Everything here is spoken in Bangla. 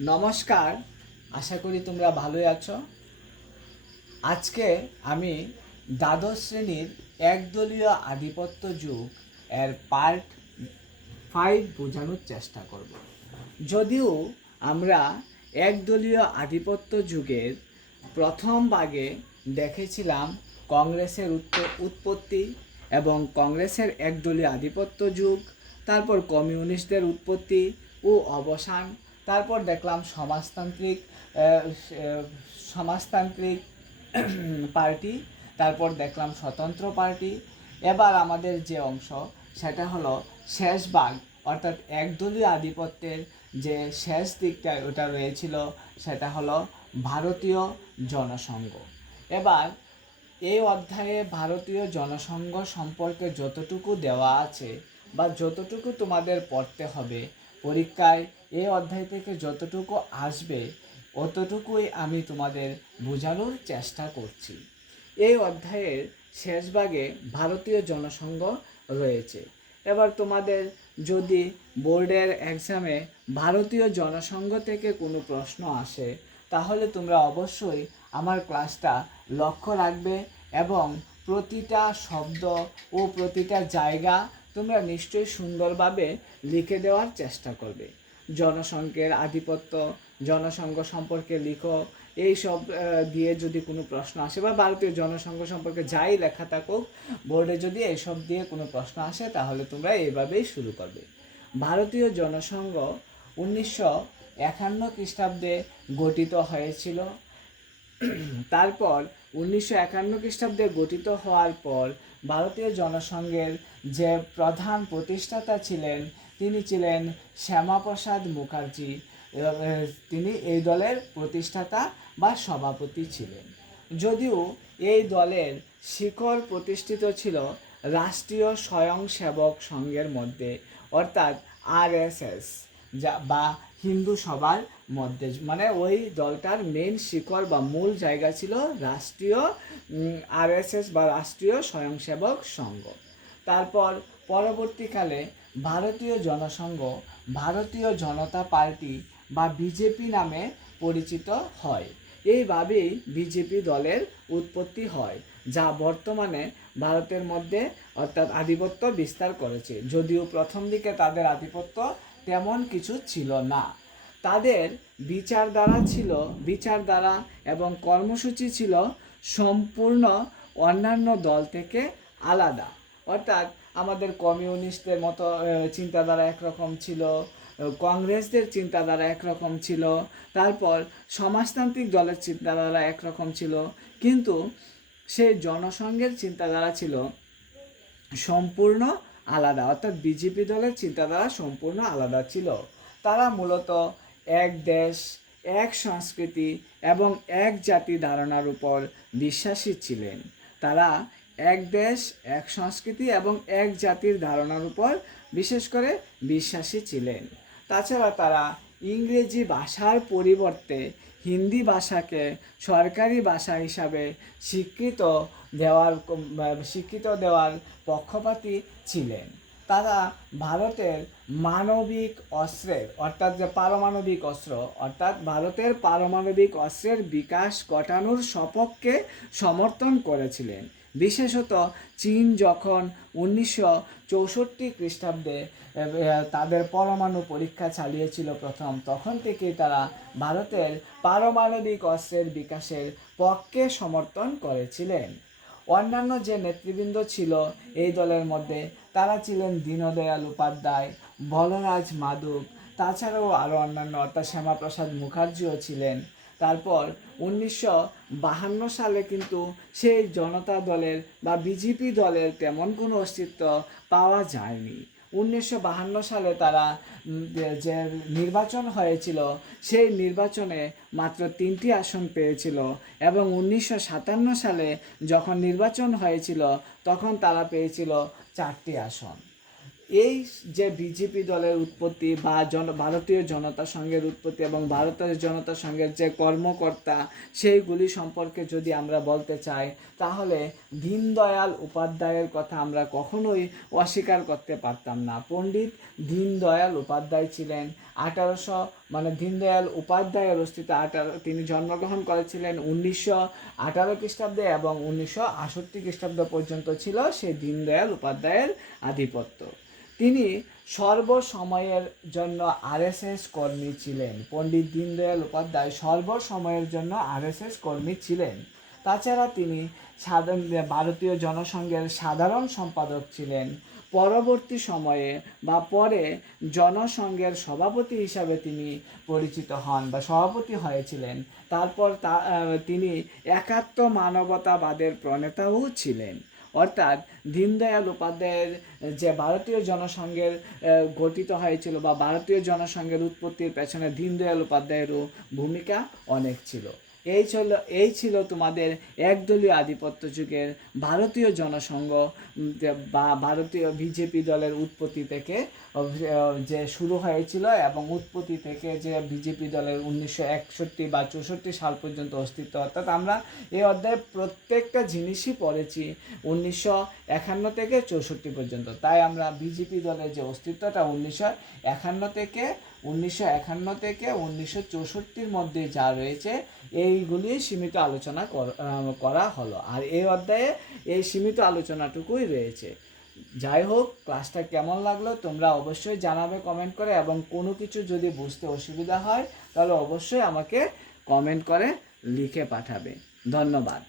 নমস্কার, আশা করি তোমরা ভালোই আছো। আজকে আমি দ্বাদশ শ্রেণির একদলীয় আধিপত্য যুগ এর পার্ট ফাইভ বোঝানোর চেষ্টা করব। যদিও আমরা একদলীয় আধিপত্য যুগের প্রথম ভাগে দেখেছিলাম কংগ্রেসের উৎপ- উৎপত্তি এবং কংগ্রেসের একদলীয় আধিপত্য যুগ, তারপর কমিউনিস্টদের উৎপত্তি ও অবসান তারপর দেখলাম সমাজতান্ত্রিক সমাজতান্ত্রিক পার্টি, তারপর দেখলাম স্বতন্ত্র পার্টি। এবার আমাদের যে অংশ, সেটা হলো শেষ ভাগ অর্থাৎ একদলীয় আধিপত্যের যে শেষ দিকটা ওটা রয়েছিল, সেটা হলো ভারতীয় জনসংঘ। এবার এই অধ্যায়ে ভারতীয় জনসংঘ সম্পর্কে যতটুকু দেওয়া আছে বা যতটুকু তোমাদের পড়তে হবে পরীক্ষায় এই অধ্যায় থেকে যতটুকু আসবে, অতটুকুই আমি তোমাদের বোঝানোর চেষ্টা করছি। এই অধ্যায়ের শেষ ভাগে ভারতীয় জনসংঘ রয়েছে। এবার তোমাদের যদি বোর্ডের এক্সামে ভারতীয় জনসংঘ থেকে কোনো প্রশ্ন আসে, তাহলে তোমরা অবশ্যই আমার ক্লাসটা লক্ষ্য রাখবে এবং প্রতিটা শব্দ ও প্রতিটা জায়গা তোমরা নিশ্চয়ই সুন্দরভাবে লিখে দেওয়ার চেষ্টা করবে। জনসংঘের আধিপত্য, জনসংঘ সম্পর্কে লিখো এই সব দিয়ে যদি কোনো প্রশ্ন আসে, বা ভারতীয় জনসংঘ সম্পর্কে যাই লেখা থাকুক, বোর্ডে যদি এইসব দিয়ে কোনো প্রশ্ন আসে, তাহলে তোমরা এইভাবেই শুরু করবে। ভারতীয় জনসংঘ উনিশশো একান্ন খ্রিস্টাব্দে গঠিত হয়েছিল। তারপর উনিশশো একান্ন খ্রিস্টাব্দে গঠিত হওয়ার পর ভারতীয় জনসংঘের যে প্রধান প্রতিষ্ঠাতা ছিলেন, তিনি ছিলেন শ্যামাপ্রসাদ মুখার্জি। তিনি এই দলের প্রতিষ্ঠাতা বা সভাপতি ছিলেন। যদিও এই দলের শিখর প্রতিষ্ঠিত ছিল রাষ্ট্রীয় স্বয়ংসেবক সংঘের মধ্যে, অর্থাৎ আরএসএস, যা, বা হিন্দু সবার মধ্যে। মানে ওই দলটার মেন শিকড় বা মূল জায়গা ছিল রাষ্ট্রীয় আরএসএস বা রাষ্ট্রীয় স্বয়ংসেবক সংঘ। তারপর পরবর্তীকালে ভারতীয় জনসংঘ, ভারতীয় জনতা পার্টি বা বিজেপি নামে পরিচিত হয়। এইভাবেই বিজেপি দলের উৎপত্তি হয়, যা বর্তমানে ভারতের মধ্যে অর্থাৎ আধিপত্য বিস্তার করেছে। যদিও প্রথম দিকে তাদের আধিপত্য তেমন কিছু ছিল না। তাদের বিচারধারা ছিল বিচারধারা এবং কর্মসূচি ছিল সম্পূর্ণ অন্যান্য দল থেকে আলাদা। অর্থাৎ আমাদের কমিউনিস্টদের মতো চিন্তাধারা একরকম ছিল কংগ্রেসদের চিন্তাধারা একরকম ছিল, তারপর সমাজতান্ত্রিক দলের চিন্তাধারা একরকম ছিল। কিন্তু সেই জনসংঘের চিন্তাধারা ছিল সম্পূর্ণ আলাদা। অর্থাৎ বিজেপি দলের চিন্তাধারা সম্পূর্ণ আলাদা ছিল। তারা মূলত এক দেশ, এক সংস্কৃতি এবং এক জাতি ধারণার উপর বিশ্বাসী ছিলেন। তারা এক দেশ, এক সংস্কৃতি এবং এক জাতির ধারণার উপর বিশেষ করে বিশ্বাসী ছিলেন। তাছাড়া তারা ইংরেজি ভাষার পরিবর্তে হিন্দি ভাষাকে সরকারি ভাষা হিসাবে স্বীকৃত দেওয়ার স্বীকৃত দেওয়ার পক্ষপাতী ছিলেন। তারা ভারতের মানবিক অস্ত্রের, অর্থাৎ যে পারমাণবিক অস্ত্র, অর্থাৎ ভারতের পারমাণবিক অস্ত্রের বিকাশ ঘটানোর সপক্ষে সমর্থন করেছিলেন। বিশেষত চীন যখন উনিশশো চৌষট্টি খ্রিস্টাব্দে তাদের পরমাণু পরীক্ষা চালিয়েছিল প্রথম, তখন থেকেই তারা ভারতের পারমাণবিক অস্ত্রের বিকাশের পক্ষে সমর্থন করেছিলেন। অন্যান্য যে নেতৃবৃন্দ ছিল এই দলের মধ্যে, তারা ছিলেন দীনদয়াল উপাধ্যায়, বলরাজ মাধব তাছাড়াও আরও অন্যান্য অর্থাৎ শ্যামাপ্রসাদ মুখার্জিও ছিলেন। তারপর উনিশশো বাহান্ন সালে কিন্তু সেই জনতা দলের বা বিজেপি দলের তেমন কোনো অস্তিত্ব পাওয়া যায়নি। উনিশশো বাহান্ন সালে তারা যে- নির্বাচন হয়েছিল, সেই নির্বাচনে মাত্র তিনটি আসন পেয়েছিল এবং উনিশশো সাতান্ন সালে যখন নির্বাচন হয়েছিল, তখন তারা পেয়েছিল চারটি আসন। এই যে বিজেপি দলের উৎপত্তি বা জন, ভারতীয় জনতা সংঘের উৎপত্তি এবং ভারতের জনতা সংঘের যে কর্মকর্তা, সেইগুলি সম্পর্কে যদি আমরা বলতে চাই, তাহলে দীনদয়াল উপাধ্যায়ের কথা আমরা কখনোই অস্বীকার করতে পারতাম না। পণ্ডিত দীনদয়াল উপাধ্যায় ছিলেন আঠারোশো মানে দীনদয়াল উপাধ্যায়ের অস্তিত্ব আঠারো, তিনি জন্মগ্রহণ করেছিলেন উনিশশো আঠারো খ্রিস্টাব্দে এবং উনিশশো আষট্টি খ্রিস্টাব্দ পর্যন্ত ছিল সেই দীনদয়াল উপাধ্যায়ের আধিপত্য। তিনি সর্বসময়ের জন্য আরএসএস কর্মী ছিলেন। পণ্ডিত দীনদয়াল উপাধ্যায় সর্বসময়ের জন্য আরএসএস কর্মী ছিলেন। তাছাড়া তিনি সাধারণ, ভারতীয় জনসংঘের সাধারণ সম্পাদক ছিলেন। পরবর্তী সময়ে বা পরে জনসংঘের সভাপতি হিসাবে তিনি পরিচিত হন বা সভাপতি হয়েছিলেন। তারপর তা তিনি একাত্ম মানবতাবাদের প্রণেতাও ছিলেন। অর্থাৎ দীনদয়াল উপাধ্যায়ের, যে ভারতীয় জনসংঘের গঠিত হয়েছিল বা ভারতীয় জনসংঘের উৎপত্তির পেছনে দীনদয়াল উপাধ্যায়েরও ভূমিকা অনেক ছিল। এই ছিল এই ছিল তোমাদের একদলীয় আধিপত্য যুগের ভারতীয় জনসংঘ বা ভারতীয় বিজেপি দলের উৎপত্তি থেকে যে শুরু হয়েছিল এবং উৎপত্তি থেকে যে বিজেপি দলের উনিশশো একষট্টি বা চৌষট্টি সাল পর্যন্ত অস্তিত্ব, অর্থাৎ আমরা এই অধ্যায়ে প্রত্যেকটা জিনিসই পড়েছি উনিশশো একান্ন থেকে চৌষট্টি পর্যন্ত। তাই আমরা বিজেপি দলের যে অস্তিত্বটা উনিশশো একান্ন থেকে, উনিশশো একান্ন থেকে উনিশশো চৌষট্টির মধ্যে যা রয়েছে, এইগুলি সীমিত আলোচনা কর- করা হলো। আর এই অধ্যায়ে এই সীমিত আলোচনাটুকুই রয়েছে। যাই হোক ক্লাসটা কেমন লাগল তোমরা অবশ্যই জানাবে কমেন্ট করে এবং কোনো কিছু যদি বুঝতে অসুবিধা হয়, তাহলে অবশ্যই আমাকে কমেন্ট করে লিখে পাঠাবে। ধন্যবাদ।